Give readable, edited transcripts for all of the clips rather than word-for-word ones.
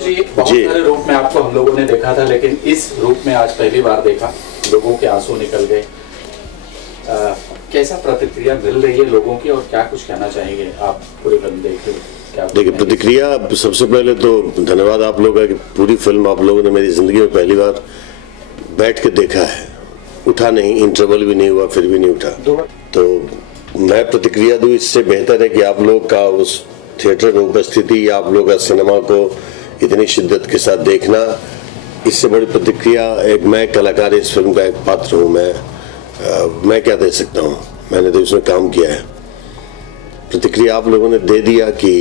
जी, बहुत सारे रूप में आपको हम लोगों ने देखा था, लेकिन इस रूप में आज पहली बार देखा, लोगों के आंसू निकल गए। कैसा प्रतिक्रिया मिल रही है लोगों की और क्या कुछ कहना चाहेंगे आप पूरी फिल्म देख के? देखिए, प्रतिक्रिया सबसे पहले तो धन्यवाद आप लोगों का कि पूरी फिल्म आप लोगों ने मेरी ज़िंदगी में पहली बार बैठ के देखा है। उठा नहीं, इंटरवल भी नहीं हुआ, फिर भी नहीं उठा। तो मैं प्रतिक्रिया दूँ इससे बेहतर है कि आप लोग का उस थिएटर में उपस्थिति या आप लोग का सिनेमा को इतनी शिद्दत के साथ देखना, इससे बड़ी प्रतिक्रिया एक मैं कलाकार इस फिल्म का एक पात्र हूँ। मैं क्या दे सकता हूँ, मैंने तो इसमें काम किया है। प्रतिक्रिया आप लोगों ने दे दिया कि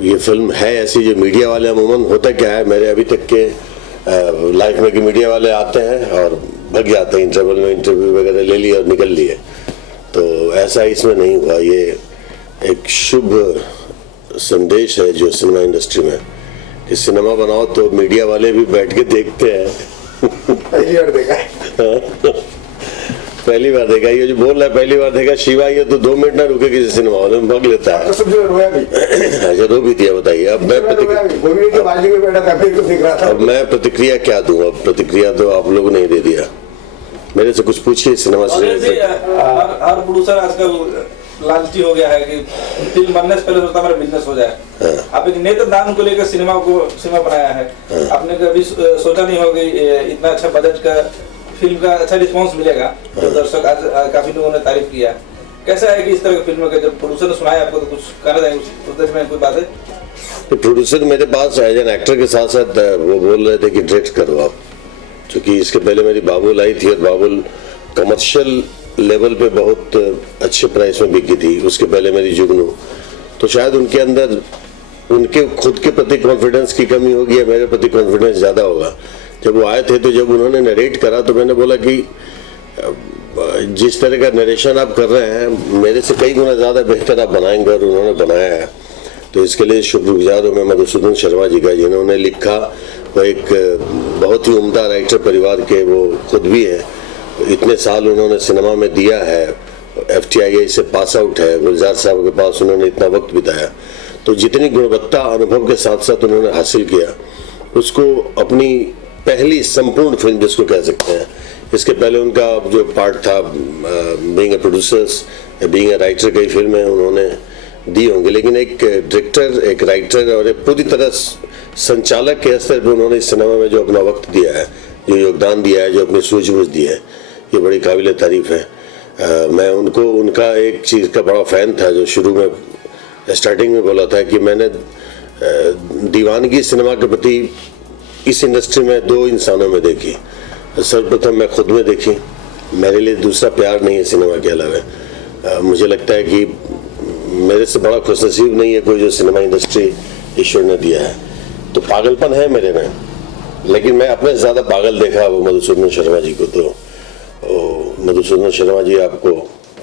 ये फिल्म है ऐसी जो मीडिया वाले अमूमन होता क्या है, मेरे अभी तक के लाइफ में कि मीडिया वाले आते हैं और भग जाते हैं, इंटरवल में इंटरव्यू वगैरह ले लिए और निकल लिए। तो ऐसा इसमें नहीं हुआ। ये एक शुभ संदेश है जो सिनेमा इंडस्ट्री में, कि सिनेमा बनाओ तो मीडिया वाले भी बैठ के देखते हैं। पहली बार देखा है। पहली बार देखा, ये जो बोल रहा है पहली बार देखा, शिवा ये तो 2 मिनट ना रुके किसी सिनेमा हॉल में, भग लेता है। अच्छा, रो भी दिया, बताइए। अब मैं प्रतिक्रिया क्या दूं? अब प्रतिक्रिया तो आप लोगों ने ही दे दिया। मेरे से कुछ पूछिए सिनेमा से। हर प्रोड्यूसर आजकल लालची हो गया है कि फिल्म बनने से पहले सोचता मेरा बिजनेस हो जाए। आप एक नेत्रदान को लेकर सिनेमा बनाया है। आपने कभी सोचा नहीं होगा इतना अच्छा बजट का फिल्म का अच्छा रिस्पांस मिलेगा? तो दर्शक आज काफी लोगों ने तारीफ किया। कैसा है कि इस तरह की फिल्म का जब प्रोड्यूसर ने सुनाया आपको तो कुछ कहना चाहिए उस में कोई बात है? तो प्रोड्यूसर मेरे पास एज एन एक्टर के साथ साथ वो बोल रहे थे कि डायरेक्ट करो आप, क्योंकि इसके पहले मेरी बाबुल आई थी और बाबुल कमर्शियल लेवल पे बहुत अच्छे प्राइस में बिकी थी। उसके पहले मेरी जुगनू, तो शायद उनके अंदर उनके खुद के प्रति कॉन्फिडेंस की कमी होगी या मेरे प्रति कॉन्फिडेंस ज़्यादा होगा। जब वो आए थे तो जब उन्होंने नरेट करा तो मैंने बोला कि जिस तरह का नरेशन आप कर रहे हैं मेरे से कई गुना ज़्यादा बेहतर आप बनाएंगे, और उन्होंने बनाया है। तो इसके लिए शुक्रगुजार हूँ मैं मधुसूदन शर्मा जी का, जिन्होंने लिखा। वो एक बहुत ही उम्दा राइटर परिवार के वो खुद भी हैं। इतने साल उन्होंने सिनेमा में दिया है, FTII से पास आउट है, गुलजार साहब के पास उन्होंने इतना वक्त बिताया। तो जितनी गुणवत्ता अनुभव के साथ साथ उन्होंने हासिल किया, उसको अपनी पहली संपूर्ण फिल्म जिसको कह सकते हैं, इसके पहले उनका जो पार्ट था being a producers, being a writer, कई फिल्में उन्होंने दी होंगी, लेकिन एक डायरेक्टर, एक राइटर और एक पूरी तरह संचालक के स्तर पर उन्होंने इस सिनेमा में जो अपना वक्त दिया है, जो योगदान दिया है, जो अपनी सूझबूझ दी है, ये बड़ी काबिल तारीफ है। मैं उनका एक चीज़ का बड़ा फ़ैन था, जो शुरू में स्टार्टिंग में बोला था कि मैंने दीवानगी सिनेमा के प्रति इस इंडस्ट्री में 2 इंसानों में देखी। सर्वप्रथम मैं खुद में देखी, मेरे लिए दूसरा प्यार नहीं है सिनेमा के अलावा। मुझे लगता है कि मेरे से बड़ा खुशनसीब नहीं है कोई जो सिनेमा इंडस्ट्री ईश्वर ने दिया है। तो पागलपन है मेरे में, लेकिन मैं अपने से ज़्यादा पागल देखा वो मधुसूदन शर्मा जी को। तो मधुसूदन शर्मा जी, आपको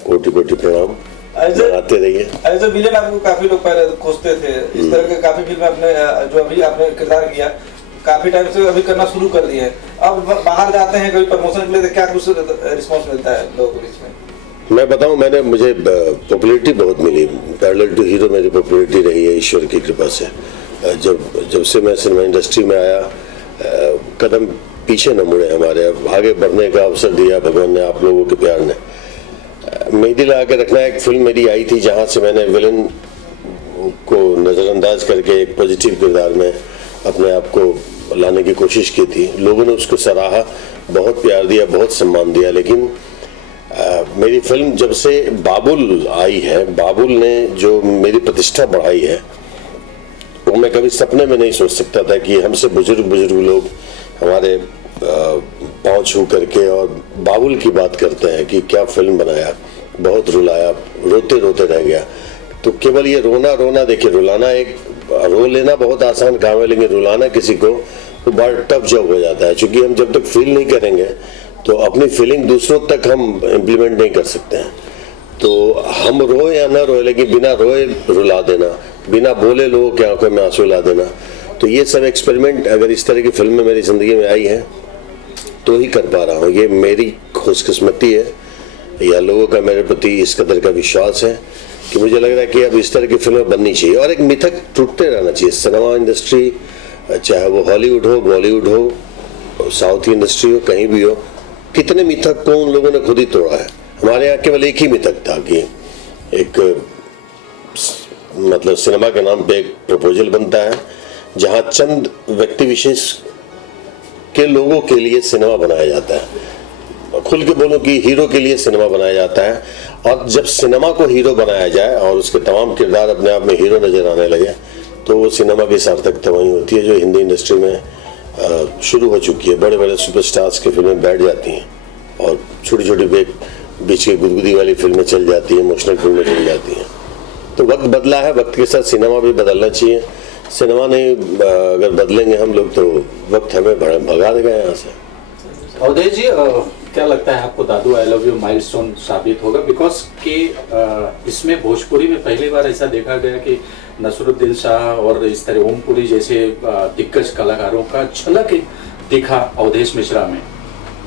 कोटि कोटि प्रणाम, बनाते रहिए। एज ए विलेन आपको काफी लोग पहले खोजते थे, इस तरह के काफी फिल्म आपने जो अभी आपने किरदार किया काफी टाइम से अभी करना शुरू कर दिए हैं। अब बाहर जाते हैं कभी प्रमोशन के लिए तो क्या कुछ रिस्पांस मिलता है लोगों के बीच में? मैं बताऊं, मुझे पॉपुलैरिटी बहुत मिली। पैरेलल टू हीरो मेरी पॉपुलैरिटी रही है ईश्वर की कृपा से। जब से मैं सिनेमा इंडस्ट्री में आया, कदम पीछे न मुड़े, हमारे आगे बढ़ने का अवसर दिया भगवान ने, आप लोगों के प्यार ने। मेहंदी लगा के रखना एक फिल्म मेरी आई थी, जहाँ से मैंने विलन को नज़रअंदाज करके एक पॉजिटिव किरदार में अपने आप को लाने की कोशिश की थी। लोगों ने उसको सराहा, बहुत प्यार दिया, बहुत सम्मान दिया। लेकिन मेरी फिल्म जब से बाबुल आई है, बाबुल ने जो मेरी प्रतिष्ठा बढ़ाई है, वो मैं कभी सपने में नहीं सोच सकता था कि हमसे बुजुर्ग लोग हमारे पाँव छू करके और बाबुल की बात करते हैं कि क्या फिल्म बनाया, बहुत रुलाया, रोते रोते रह गया। तो केवल ये रोना देखिए, रुलाना एक रो लेना बहुत आसान काम है, लेकिन रुलाना किसी को तो बड़ा टफ जॉब हो जाता है। क्योंकि हम जब तक फील नहीं करेंगे तो अपनी फीलिंग दूसरों तक हम इम्प्लीमेंट नहीं कर सकते हैं। तो हम रोए या ना रोए, लेकिन बिना रोए रुला देना, बिना बोले लोगों की आंखों में आंसू ला देना, तो ये सब एक्सपेरिमेंट अगर इस तरह की फिल्में मेरी ज़िंदगी में आई हैं तो ही कर पा रहा हूँ। ये मेरी खुशकिस्मती है या लोगों का मेरे प्रति इस कदर का विश्वास है कि मुझे लग रहा है कि अब इस तरह की फिल्में बननी चाहिए और एक मिथक टूटते रहना चाहिए। सिनेमा इंडस्ट्री, चाहे वो हॉलीवुड हो, बॉलीवुड हो, साउथ इंडस्ट्री हो, कहीं भी हो, कितने मिथक को उन लोगों ने खुद ही तोड़ा है। हमारे यहाँ केवल एक ही मिथक था कि एक मतलब सिनेमा के नाम पे एक प्रपोजल बनता है जहाँ चंद व्यक्ति विशेष के लोगों के लिए सिनेमा बनाया जाता है। खुल के बोलो कि हीरो के लिए सिनेमा बनाया जाता है, और जब सिनेमा को हीरो बनाया जाए और उसके तमाम किरदार अपने आप में हीरो नजर आने लगे तो वो सिनेमा की सार्थकता वही होती है जो हिंदी इंडस्ट्री में शुरू हो चुकी है। बड़े बड़े सुपरस्टार्स की फिल्में बैठ जाती हैं और छोटी छोटी बीच की गुदगुदी वाली फिल्में चल जाती हैं, इमोशनल फिल्में चल जाती हैं। तो वक्त बदला है, वक्त के साथ सिनेमा भी बदलना चाहिए। सिनेमा नहीं अगर बदलेंगे हम लोग तो वक्त हमें भगा देगा यहाँ से। अवधेश जी, क्या लगता है आपको दादू आई लव यू माइलस्टोन साबित होगा? बिकॉज कि इसमें भोजपुरी में पहली बार ऐसा देखा गया कि नसरुद्दीन शाह और इस तरह ओमपुरी जैसे दिग्गज कलाकारों का झलक दिखा अवधेश मिश्रा में।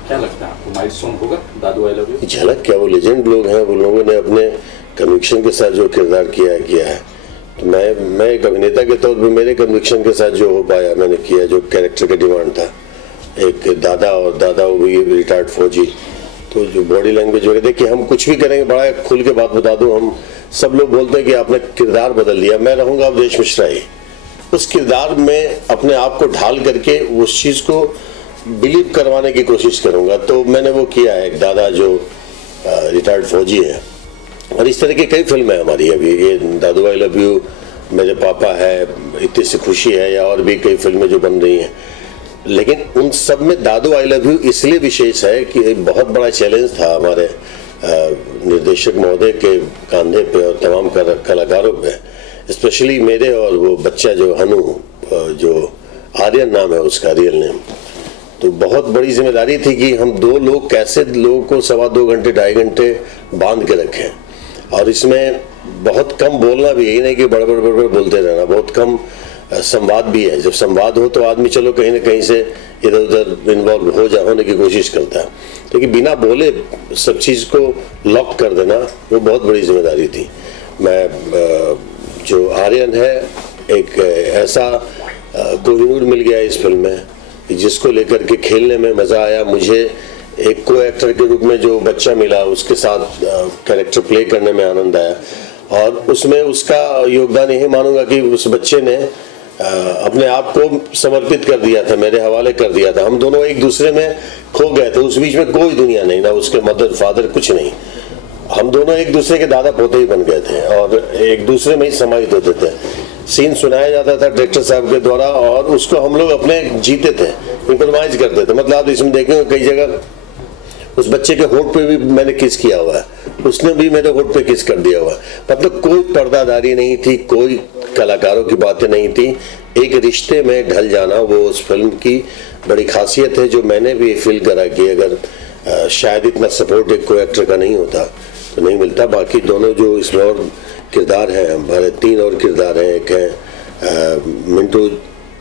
क्या लगता है आपको, माइलस्टोन होगा दादू आई लव यू? झलक क्या, वो लेजेंड लोग हैं, वो लोगों ने अपने कन्विक्शन के साथ जो किरदार किया है। तो मैं एक अभिनेता के तौर पर मेरे कन्विक्शन के साथ जो हो पाया मैंने किया, जो कैरेक्टर का डिमांड था, एक दादा और दादा वो भी रिटायर्ड फौजी, तो जो बॉडी लैंग्वेज वगैरह देखिए, हम कुछ भी करेंगे, बड़ा खुल के बात बता दूं, हम सब लोग बोलते हैं कि आपने किरदार बदल दिया। मैं रहूंगा अवधेश मिश्रा ही, उस किरदार में अपने आप को ढाल करके उस चीज को बिलीव करवाने की कोशिश करूंगा। तो मैंने वो किया है, एक दादा जो रिटायर्ड फौजी है। और इस तरह की कई फिल्में हैं हमारी, अभी ये दादू आई लव यू, मेरे पापा है, इतनी सी खुशी है, या और भी कई फिल्में जो बन रही हैं। लेकिन उन सब में दादू आई लव यू इसलिए विशेष है कि एक बहुत बड़ा चैलेंज था हमारे निर्देशक महोदय के कांधे पे और तमाम कलाकारों पे, स्पेशली मेरे और वो बच्चा जो हनु, जो आर्यन नाम है उसका रियल नेम। तो बहुत बड़ी जिम्मेदारी थी कि हम दो लोग कैसे लोगों को 2.25 घंटे 2.5 घंटे बांध के रखें। और इसमें बहुत कम बोलना भी, यही नहीं कि बड़े बड़े बोलते रहना, बहुत कम संवाद भी है। जब संवाद हो तो आदमी चलो कहीं ना कहीं से इधर उधर इन्वॉल्व होने की कोशिश करता है, लेकिन बिना बोले सब चीज़ को लॉक कर देना वो बहुत बड़ी जिम्मेदारी थी। मैं जो आर्यन है, एक ऐसा कोहिनूर मिल गया इस फिल्म में जिसको लेकर के खेलने में मज़ा आया। मुझे एक को एक्टर के रूप में जो बच्चा मिला उसके साथ कैरेक्टर प्ले करने में आनंद आया, और उसमें उसका योगदान यही मानूंगा कि उस बच्चे ने अपने आप को समर्पित कर दिया था, मेरे हवाले कर दिया था। हम दोनों एक दूसरे में खो गए थे, उस बीच में कोई दुनिया नहीं, ना उसके मदर फादर कुछ नहीं। हम दोनों एक दूसरे के दादा पोते ही बन गए थे और एक दूसरे में ही समाहित होते थे। सीन सुनाया जाता था डायरेक्टर साहब के द्वारा और उसको हम लोग अपने जीते थे, इम्प्रोवाइज करते थे। मतलब आप इसमें देखेंगे कई जगह उस बच्चे के होठ पे भी मैंने किस किया हुआ है, उसने भी मेरे होठ पे किस कर दिया हुआ है। मतलब कोई पर्दादारी नहीं थी, कोई कलाकारों की बातें नहीं थी, एक रिश्ते में ढल जाना वो उस फिल्म की बड़ी खासियत है, जो मैंने भी फील करा कि अगर शायद इतना सपोर्ट एक को एक्टर का नहीं होता तो नहीं मिलता। बाकी दोनों जो इसमें और किरदार हैं, हमारे 3 और किरदार हैं। एक है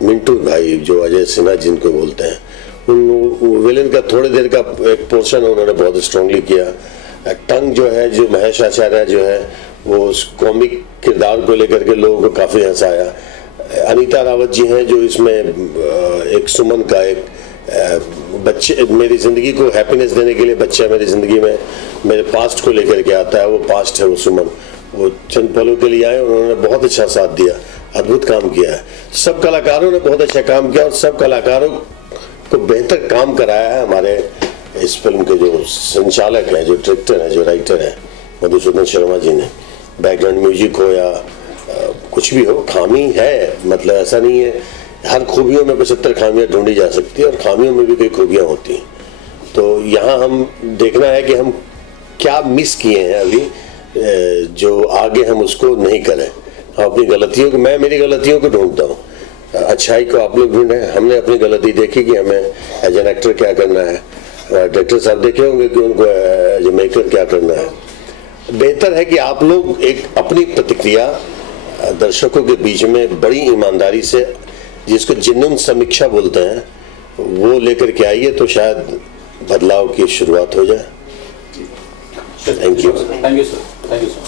मिंटू भाई जो अजय सिन्हा जिनको बोलते हैं, उन विलेन का थोड़ी देर का एक पोर्शन उन्होंने बहुत स्ट्रांगली किया। टंग जो है, जो महेश आचार्य जो है, वो उस कॉमिक किरदार को लेकर के लोगों को काफ़ी हंसाया। अनीता रावत जी हैं जो इसमें एक सुमन का एक बच्चे, मेरी ज़िंदगी को हैप्पीनेस देने के लिए बच्चा मेरी ज़िंदगी में मेरे पास्ट को लेकर के आता है, वो पास्ट है वो सुमन। वो चंद पलों के लिए आए, उन्होंने बहुत अच्छा साथ दिया, अद्भुत काम किया है। सब कलाकारों ने बहुत अच्छा काम किया और सब कलाकारों को बेहतर काम कराया है। हमारे इस फिल्म के जो संचालक हैं, जो डायरेक्टर हैं, जो राइटर हैं, मधुसूदन शर्मा जी ने, बैकग्राउंड म्यूजिक हो या कुछ भी हो, खामी है, मतलब ऐसा नहीं है। हर खूबियों में 75 खामियां ढूंढी जा सकती है और खामियों में भी कई खूबियां होती हैं। तो यहाँ हम देखना है कि हम क्या मिस किए हैं अभी, जो आगे हम उसको नहीं करें। हम अपनी गलतियों को, मैं मेरी गलतियों को ढूंढता हूँ, अच्छाई को आप लोग ढूंढें। हमने अपनी गलती देखी कि हमें एज एन एक्टर क्या करना है, डायरेक्टर साहब देखे होंगे कि उनको एज ए मेकर क्या करना है। बेहतर है कि आप लोग एक अपनी प्रतिक्रिया दर्शकों के बीच में बड़ी ईमानदारी से, जिसको जेन्युइन समीक्षा बोलते हैं, वो लेकर के आइए, तो शायद बदलाव की शुरुआत हो जाए। Thank you. Thank you sir, thank you sir.